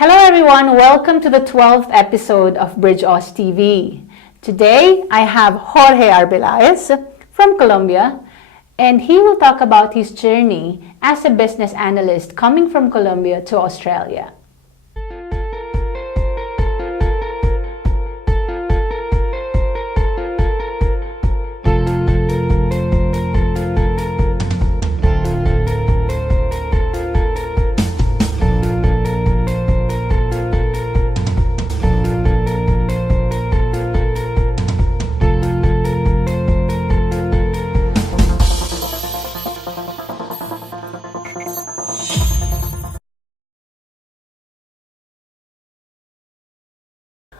Hello everyone, welcome to the 12th episode of BridgeAusTV. Today I have Jorge Arbelaez from Colombia, and he will talk about his journey as a business analyst coming from Colombia to Australia.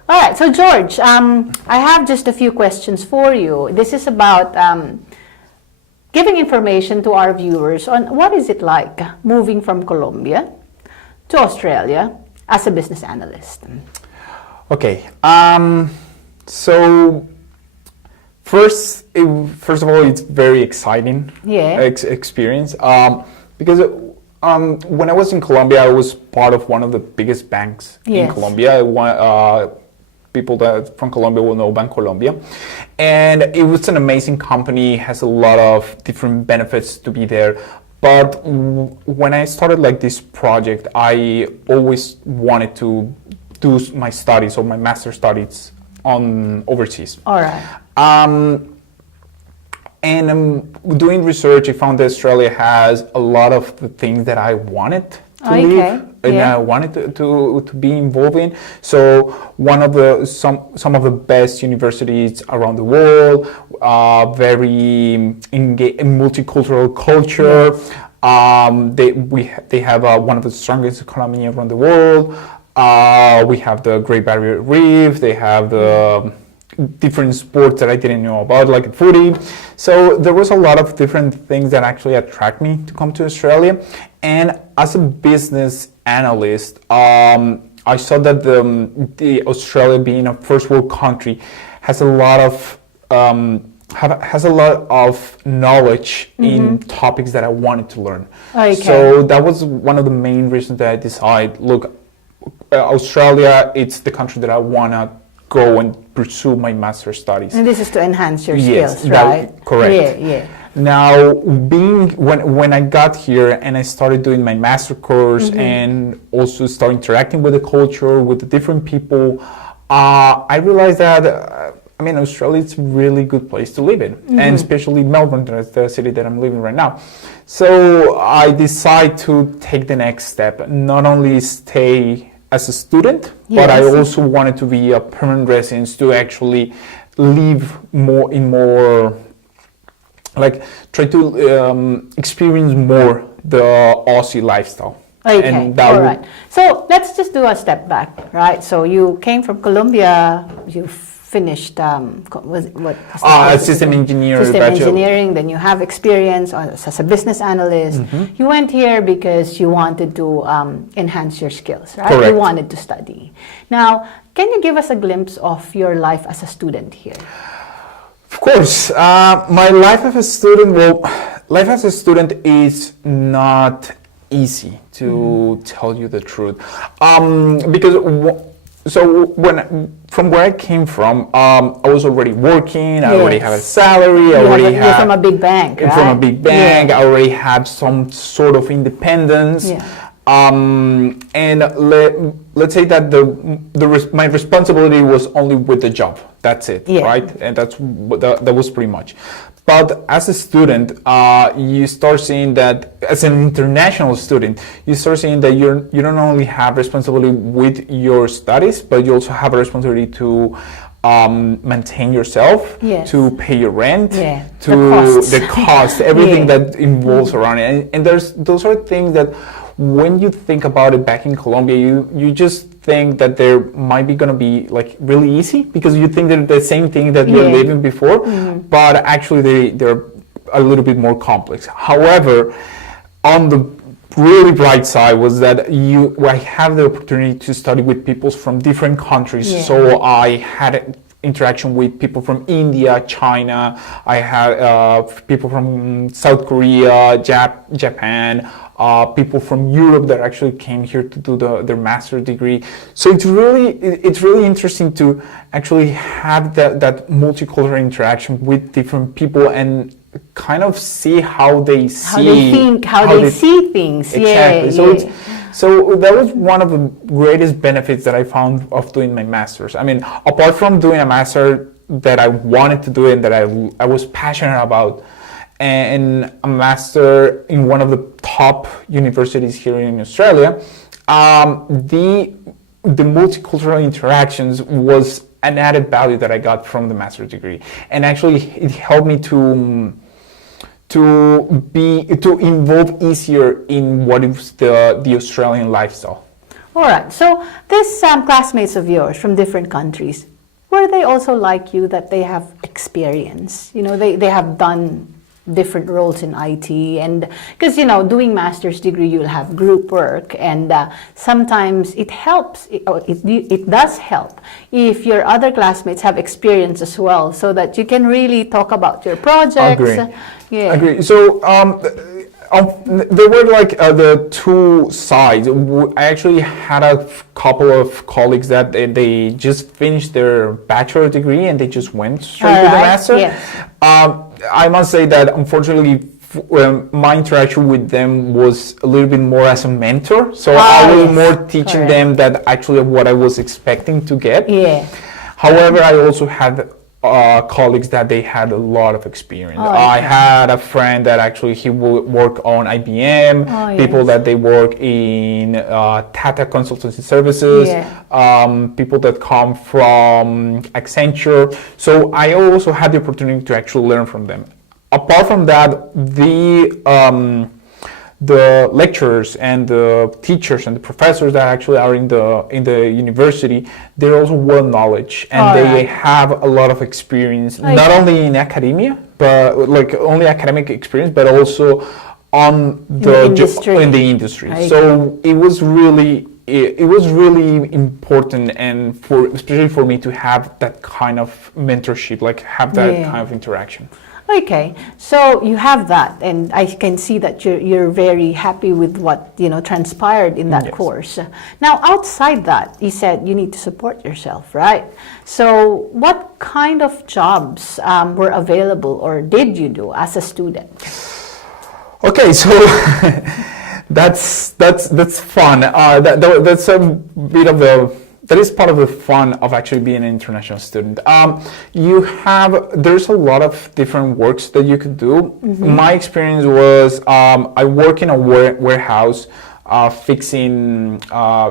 All right, so George, I have just a few questions for you. This is about giving information to our viewers on what is it like moving from Colombia to Australia as a business analyst. Okay, so first of all, it's very exciting experience because when I was in Colombia, I was part of one of the biggest banks in Colombia. People that from Colombia will know Bancolombia, and it was an amazing company, has a lot of different benefits to be there. But when I started like this project, I always wanted to do my studies or my master studies on overseas. All right. Doing research, I found that Australia has a lot of the things that I wanted to live. And I wanted to be involved in. So one of the some of the best universities around the world, very multicultural culture. They have one of the strongest economy around the world. We have the Great Barrier Reef. They have the different sports that I didn't know about, like footy. So there was a lot of different things that actually attract me to come to Australia. And as a business analyst, I saw that the Australia, being a first world country, has a lot of knowledge in topics that I wanted to learn. Okay. So that was one of the main reasons that I decided, look, Australia, it's the country that I want to go and pursue my master's studies. And this is to enhance your skills, right? Correct. Yeah. Now, when I got here and I started doing my master course and also start interacting with the culture, with the different people, I realized that Australia is a really good place to live in, and especially Melbourne, that's the city that I'm living right now. So I decided to take the next step, not only stay as a student, but I also wanted to be a permanent resident to actually live more, like try to experience more the Aussie lifestyle. Okay, all right. So let's just do a step back, right? So you came from Colombia, you finished system engineering, then you have experience as a business analyst. You went here because you wanted to enhance your skills, right? Correct. You wanted to study. Now, can you give us a glimpse of your life as a student here? Of course. My life as a student, life as a student is not easy, to tell you the truth. Because from where I came from, I was already working, I already have a salary, You're from a big bank, right? From a big bank, I already have some sort of independence. And let's say that my responsibility was only with the job. That's it, right? And that was pretty much. But as a student, you start seeing that as an international student, you start seeing that you don't only have responsibility with your studies, but you also have a responsibility to maintain yourself, to pay your rent, to the cost, everything that involves around it. And those are things that when you think about it back in Colombia, you just think that there might be going to be like really easy because you think that the same thing that you're living before, but actually they're a little bit more complex. However, on the really bright side was that I have the opportunity to study with people from different countries. So I had interaction with people from India, China. I had people from South Korea, Japan, people from Europe that actually came here to do their master's degree. So it's really interesting to actually have that multicultural interaction with different people and kind of see how they see things. Exactly. So that was one of the greatest benefits that I found of doing my master's. I mean, apart from doing a master that I wanted to do and that I was passionate about, and a master in one of the top universities here in Australia, the multicultural interactions was an added value that I got from the master's degree, and actually it helped me to involve easier in what is the Australian lifestyle. All right. So these classmates of yours from different countries, were they also like you, that they have experience? You know, they have done different roles in IT, and because doing master's degree, you'll have group work, and sometimes it helps. It does help if your other classmates have experience as well, so that you can really talk about your projects. Agree. So there were like the two sides. I actually had a couple of colleagues that they just finished their bachelor degree and they just went straight to the master. Yes. I must say that unfortunately my interaction with them was a little bit more as a mentor. So I was more teaching them that actually what I was expecting to get. Yeah. However, I also had colleagues that they had a lot of experience. I had a friend that actually he would work on IBM, people that they work in Tata Consultancy Services, people that come from Accenture. So I also had the opportunity to actually learn from them. Apart from that, the lecturers and the teachers and the professors that actually are in the university, they're also well knowledge, and they have a lot of experience, not only in academia, but like only academic experience, but also on in the industry. So it was really important, and especially for me to have that kind of mentorship, like have that kind of interaction. Okay, so you have that, and I can see that you're very happy with what transpired in that course. Now, outside that, you said you need to support yourself, right? So, what kind of jobs were available, or did you do as a student? Okay, so that's fun. That's a bit of that is part of the fun of actually being an international student. There's a lot of different works that you could do. Mm-hmm. My experience was I work in a warehouse fixing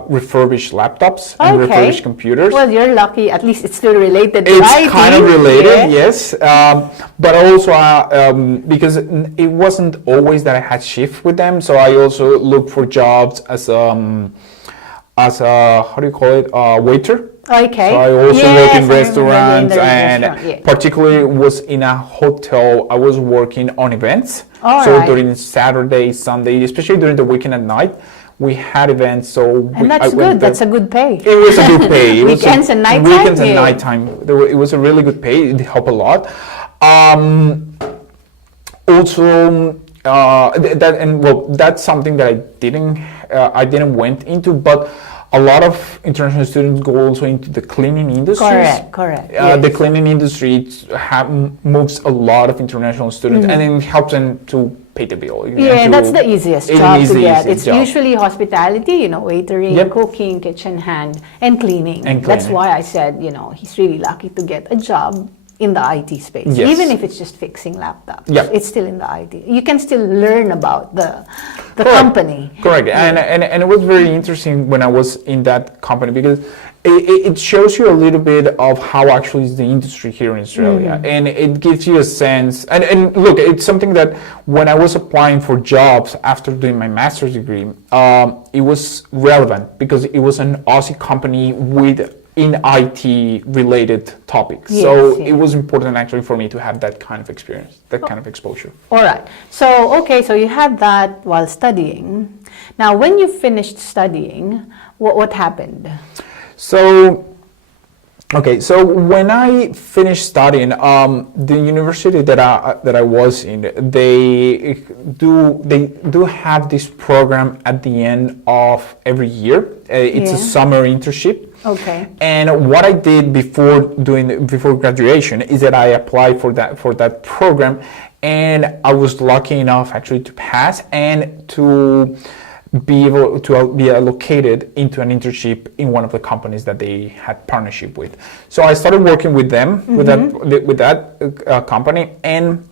refurbished laptops and refurbished computers. Well, you're lucky. At least it's still related to It's IT. kind of related, yes. But also because it wasn't always that I had shift with them, so I also looked for jobs as a how do you call it, waiter. Okay. So I also work in restaurants, and particularly was in a hotel. I was working on events. During Saturday, Sunday, especially during the weekend at night, we had events. So that's good. That's a good pay. It was a good pay. Weekends and nighttime. Weekends and nighttime. It was a really good pay. It helped a lot. That's something that I didn't went into, but a lot of international students go also into the cleaning industry. Correct. The cleaning industry moves a lot of international students, and it helps them to pay the bill. That's the easiest job to get. It's usually hospitality, waitering, cooking, kitchen hand, and cleaning. That's why I said, he's really lucky to get a job in the IT space. Yes. Even if it's just fixing laptops, it's still in the IT. You can still learn about the company. Correct. And it was very interesting when I was in that company, because it shows you a little bit of how actually is the industry here in Australia. And it gives you a sense, and look, it's something that when I was applying for jobs after doing my master's degree, it was relevant because it was an Aussie company in IT related topics. It was important actually for me to have that kind of experience, that kind of exposure. All right. So you had that while studying. Now, when you finished studying, what happened? So Okay, so when I finished studying, the university that I was in, they do have this program at the end of every year. It's a summer internship. Okay. And what I did before graduation is that I applied for that program, and I was lucky enough actually to pass and to be able to be allocated into an internship in one of the companies that they had partnership with. So I started working with them, with that company, and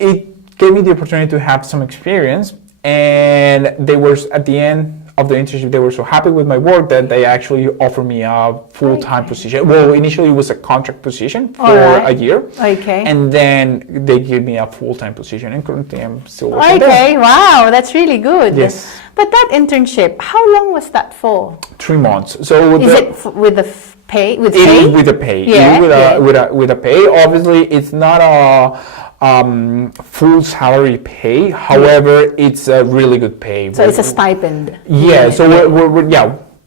it gave me the opportunity to have some experience. And they were, at the end of the internship, they were so happy with my work that they actually offered me a full-time position. Well, initially it was a contract position for a year. Okay. And then they gave me a full-time position, and currently I'm still working there. Okay, wow, that's really good. Yes. But that internship, how long was that for? 3 months. So Is it with the pay? With it pay? is with the pay. Yeah, It is with a pay. Obviously, it's not a full salary pay. However, it's a really good pay. So it's a stipend. Yeah. So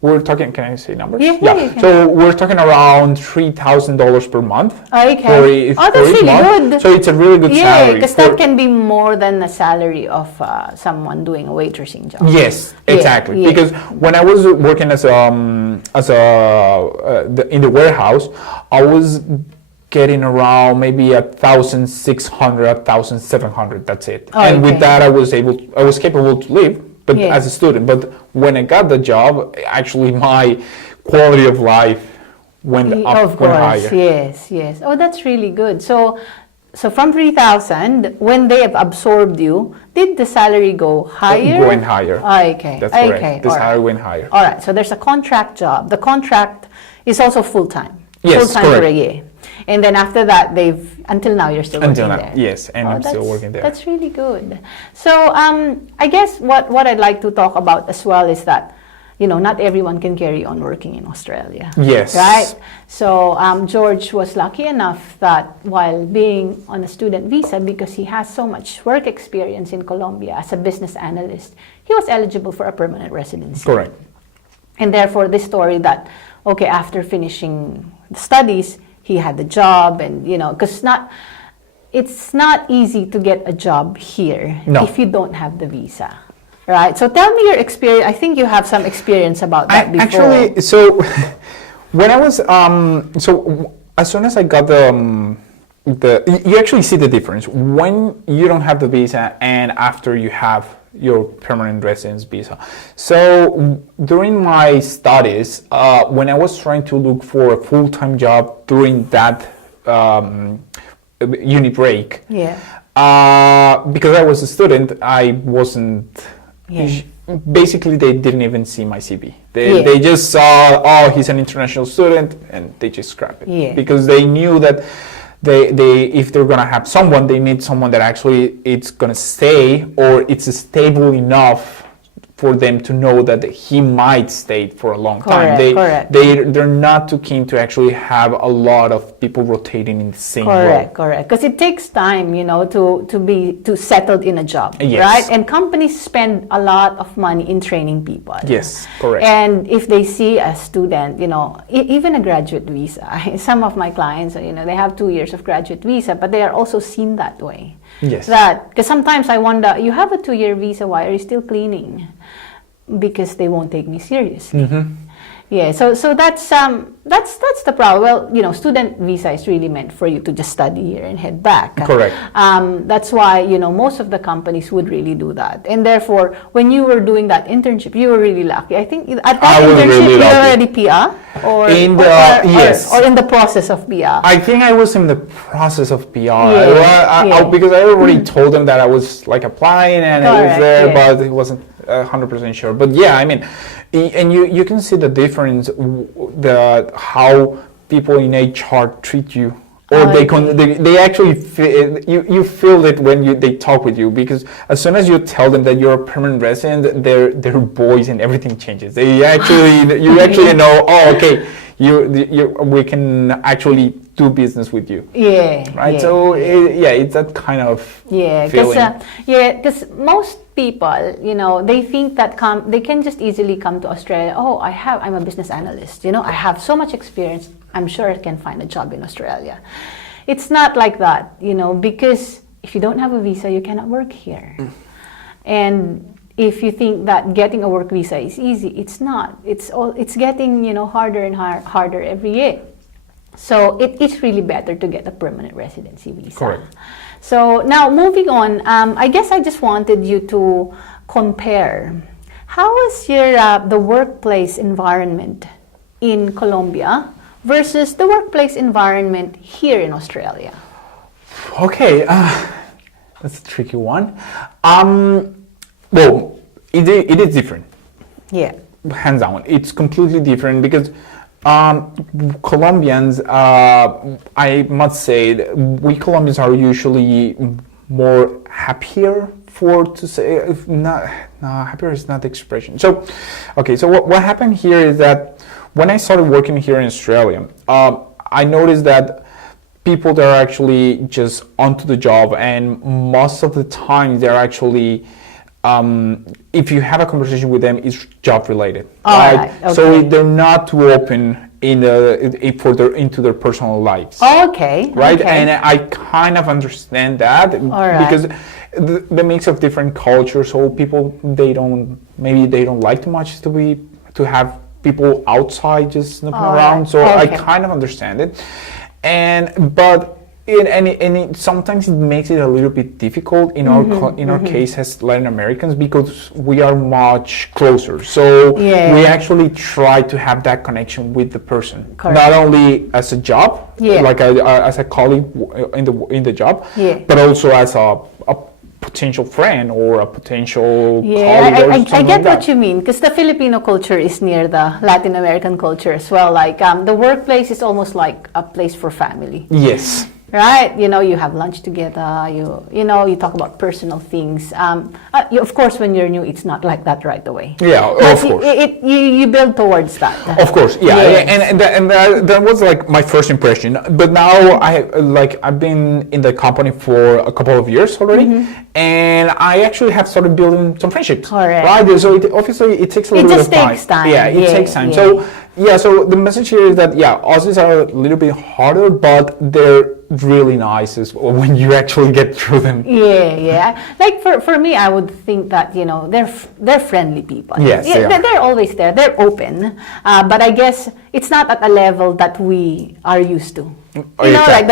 we're talking. Can I say numbers? Yeah. So we're talking around $3,000 per month. Okay. For that's each really month. good. So it's a really good salary. Yeah, because that can be more than the salary of someone doing a waitressing job. Yes, exactly. Yeah. Because when I was working in the warehouse, I was getting around maybe 1,600, 1,700. That's it. And with that, I was capable to live, but as a student. But when I got the job, actually my quality of life went up, of course, higher. Yes. Oh, that's really good. So from 3,000, when they have absorbed you, did the salary go higher? Going higher. Okay. That's correct. The salary went higher. All right. So there's a contract job. The contract is also full-time. Yes, full-time correct. for a year. And then after that, until now, you're still working there. Yes, and I'm still working there. That's really good. So I guess what I'd like to talk about as well is that, not everyone can carry on working in Australia. Yes. Right? So George was lucky enough that while being on a student visa, because he has so much work experience in Colombia as a business analyst, he was eligible for a permanent residency. Correct. And therefore, this story that, after finishing the studies, he had the job, and because it's not easy to get a job here if you don't have the visa, right? So tell me your experience. I think you have some experience about that before. Actually, so when I was as soon as I got you actually see the difference when you don't have the visa and after you have your permanent residence visa. So during my studies, when I was trying to look for a full-time job during that uni break, because I was a student, I wasn't. Basically, they didn't even see my CV. They just saw, he's an international student, and they just scrapped it because they knew that. They if they're gonna have someone, they need someone that actually it's gonna stay, or it's stable enough for them to know that he might stay for a long time. They're not too keen to actually have a lot of people rotating in the same role. Correct. Because it takes time, to be settled in a job, right? And companies spend a lot of money in training people. Yes, correct. And if they see a student, even a graduate visa, some of my clients, they have 2 years of graduate visa, but they are also seen that way. Yes. Because sometimes I wonder, you have a 2-year visa, why are you still cleaning? Because they won't take me seriously. Mm-hmm. Yeah, so that's the problem. Well, student visa is really meant for you to just study here and head back. Correct. That's why most of the companies would really do that, and therefore, when you were doing that internship, you were really lucky. I think at that internship you were already PR, or in the process of PR. I think I was in the process of PR. Because I already told them that I was applying and I was there, but it wasn't 100% sure. But I mean. And you can see the difference, how people in HR treat you, or they actually you feel it when they talk with you, because as soon as you tell them that you're a permanent resident, their voice and everything changes. You actually know, we can actually do business with you. Right. So it's that kind of feeling. Because most people, they think that they can just easily come to Australia. Oh, I'm a business analyst. I have so much experience. I'm sure I can find a job in Australia. It's not like that, because if you don't have a visa, you cannot work here. And if you think that getting a work visa is easy, it's not. It's getting, harder and harder every year. So it's really better to get a permanent residency visa. Correct. So now moving on, I guess I just wanted you to compare. How is the workplace environment in Colombia versus the workplace environment here in Australia? Okay, that's a tricky one. Well, it is different. Yeah. Hands down, it's completely different because Colombians, I must say, we Colombians are usually more happier. Happier is not the expression. So, okay, so what happened here is that when I started working here in Australia, I noticed that people that are actually just onto the job, and most of the time they're actually, if you have a conversation with them, it's job related, right? Okay. So they're not too open into their personal lives. Okay. Right, okay. And I kind of understand that because the mix of different cultures. So people they don't like too much to have people outside just snooping around. So I kind of understand it, but. Sometimes it makes it a little bit difficult in our case as Latin Americans because we are much closer. So we actually try to have that connection with the person, not only as a job, like as a colleague in the job, but also as a potential friend or a potential colleague. I get what you mean because the Filipino culture is near the Latin American culture as well. Like the workplace is almost like a place for family. Yes. Right, you have lunch together. You talk about personal things. Of course, when you're new, it's not like that right away. Yeah, but of course. You build towards that. Of course, yeah, yes. and that was like my first impression. But now I've been in the company for a couple of years already, and I actually have started building some friendships. Correct. Right, so it takes a little bit of time. It just takes time. Yeah, it takes time. So the message here is that Aussies are a little bit harder, but they're really nice when you actually get through them. Yeah. Like for me, I would think that they're friendly people. Yes, they're always there. They're open, but I guess it's not at a level that we are used to. Like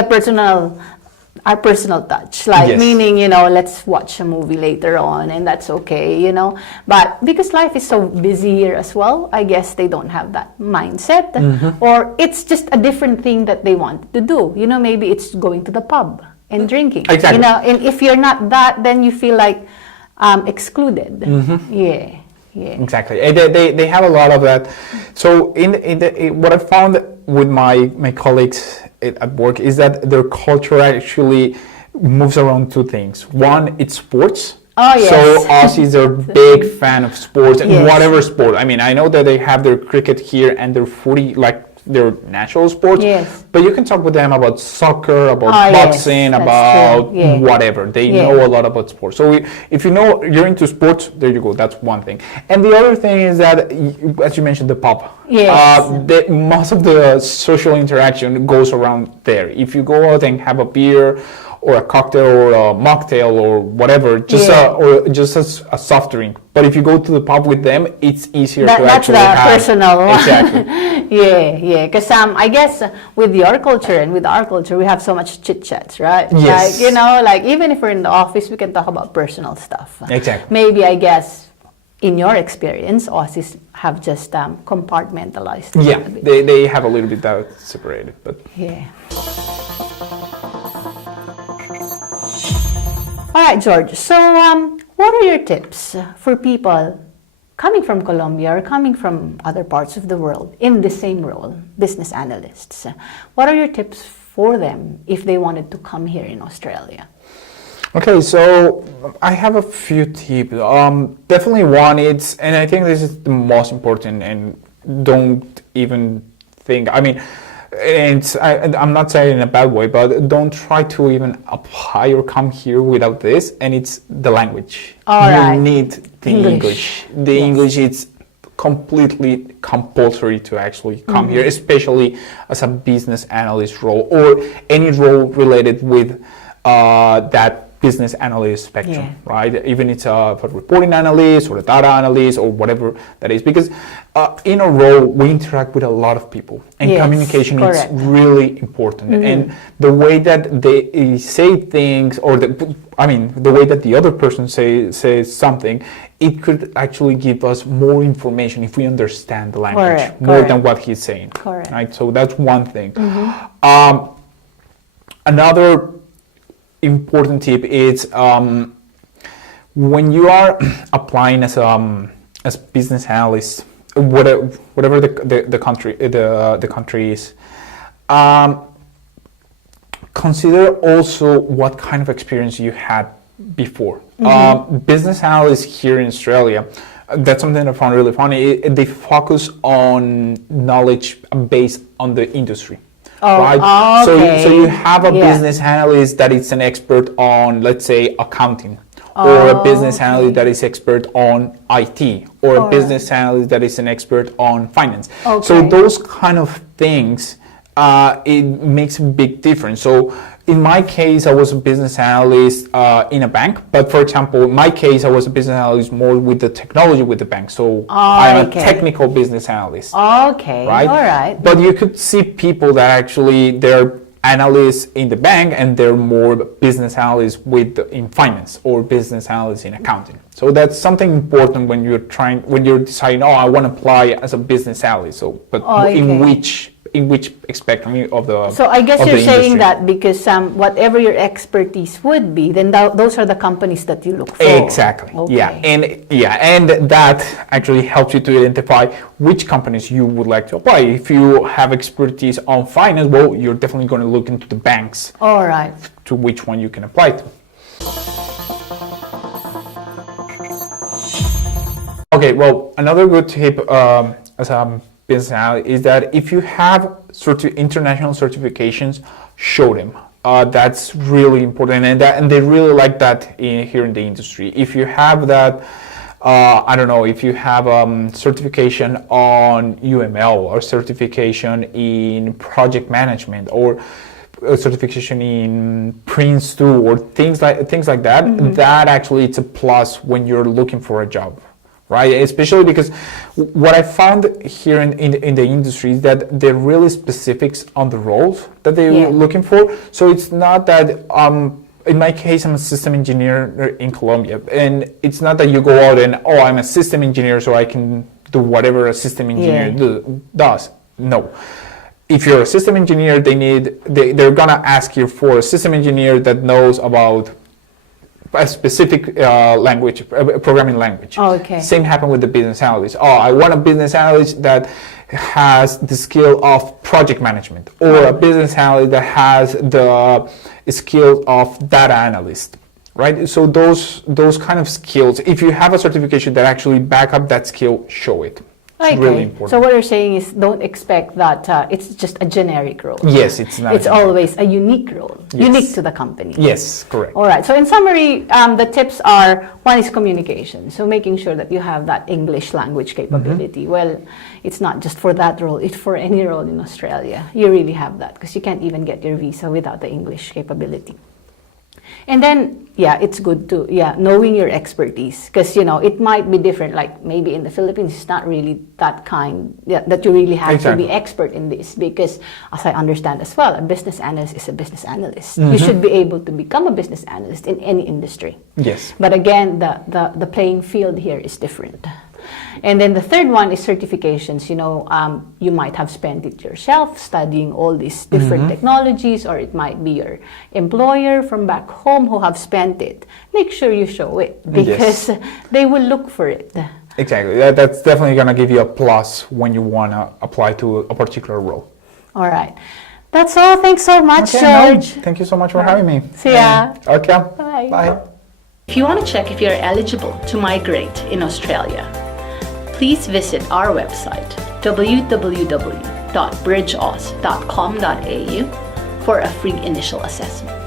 our personal touch, meaning let's watch a movie later on and that's okay, but because life is so busy here as well, I guess they don't have that mindset, or it's just a different thing that they want to do. Maybe it's going to the pub and drinking. Exactly. And if you're not that, then you feel like excluded. Yeah. Exactly. They have a lot of that. So what I found with my colleagues at work is that their culture actually moves around two things. One, it's sports. Oh, yes. So Aussies are big fan of sports and whatever sport. I mean, I know that they have their cricket here and their footy, like their national sports. Yes. But you can talk with them about soccer, about boxing, about whatever. They know a lot about sports. So if you're into sports, there you go. That's one thing. And the other thing is that, as you mentioned, the pub. Yes. Most of the social interaction goes around there. If you go out and have a beer or a cocktail or a mocktail or whatever, just a soft drink. But if you go to the pub with them, it's easier to actually have. That's the personal one. Exactly. Yeah. Because I guess with your culture and with our culture, we have so much chit chats, right? Yes. Like even if we're in the office, we can talk about personal stuff. Exactly. Maybe I guess in your experience, Aussies have just compartmentalized. Yeah, they have a little bit that separated, but yeah. All right, George. So, what are your tips for people coming from Colombia or coming from other parts of the world in the same role, business analysts? What are your tips for them if they wanted to come here in Australia? Okay, so I have a few tips. Definitely one, and I think this is the most important, and don't even think. I mean, And I'm not saying in a bad way, but don't try to even apply or come here without this. And it's the language. All you right. need the English. The Yes. English is completely compulsory to actually come here, especially as a business analyst role or any role related with that business analyst spectrum, right? Even it's a reporting analyst or a data analyst or whatever that is, because in a role we interact with a lot of people, and communication is really important. And the way that they say things, or the way that the other person says something, it could actually give us more information if we understand the language more than what he's saying. Right? So that's one thing. Another important tip is when you are applying as business analyst, whatever the country is, consider also what kind of experience you had before. Business analysts here in Australia, that's something I found really funny. They focus on knowledge based on the industry. Right? So you have a business analyst that is an expert on, let's say, accounting, or a business analyst that is expert on IT, or a business analyst that is an expert on finance. So those kind of things, it makes a big difference. So in my case, I was a business analyst in a bank, but for example, in my case, I was a business analyst more with the technology with the bank. So I'm a technical business analyst. Right? All right. But you could see people that actually they're analysts in the bank and they're more business analysts in finance, or business analysts in accounting. So that's something important when you're deciding, I want to apply as a business analyst. So, but in which spectrum of the So I guess of you're the saying industry. that because whatever your expertise would be, then those are the companies that you look for. Exactly. And that actually helps you to identify which companies you would like to apply. If you have expertise on finance, well, you're definitely going to look into the banks. All right. To which one you can apply to. Okay. Well, another good tip as a business analyst is that if you have international certifications, show them. That's really important, and they really like that here in the industry. If you have that, if you have certification on UML, or certification in project management, or a certification in Prince 2, or things like that, that actually it's a plus when you're looking for a job. Right, especially because what I found here in the industry is that they're really specifics on the roles that they're looking for. So it's not that, in my case, I'm a system engineer in Colombia, and it's not that you go out and, I'm a system engineer, so I can do whatever a system engineer does. No. If you're a system engineer, they're gonna ask you for a system engineer that knows about a specific language, programming language. Same happened with the business analyst. I want a business analyst that has the skill of project management, or a business analyst that has the skill of data analyst, right? So those kind of skills, if you have a certification that actually back up that skill, show it. It's really important. So what you're saying is, don't expect that it's just a generic role. Yes, it's not. It's always a unique role, unique to the company. Yes, correct. All right. So in summary, the tips are: one is communication. So making sure that you have that English language capability. Well, it's not just for that role; it's for any role in Australia. You really have that, because you can't even get your visa without the English capability. And then, it's good to, knowing your expertise, because, it might be different. Like maybe in the Philippines, it's not really that that you really have to be expert in this, because as I understand as well, a business analyst is a business analyst. You should be able to become a business analyst in any industry. Yes. But again, the playing field here is different. And then the third one is certifications. You might have spent it yourself studying all these different technologies, or it might be your employer from back home who have spent it. Make sure you show it, because they will look for it. Exactly. That's definitely going to give you a plus when you want to apply to a particular role. All right. That's all. Thanks so much, George. No, thank you so much for having me. See ya. Okay. Bye. Bye. If you want to check if you're eligible to migrate in Australia, please visit our website, www.bridgeaus.com. www.bridgeaus.com.au for a free initial assessment.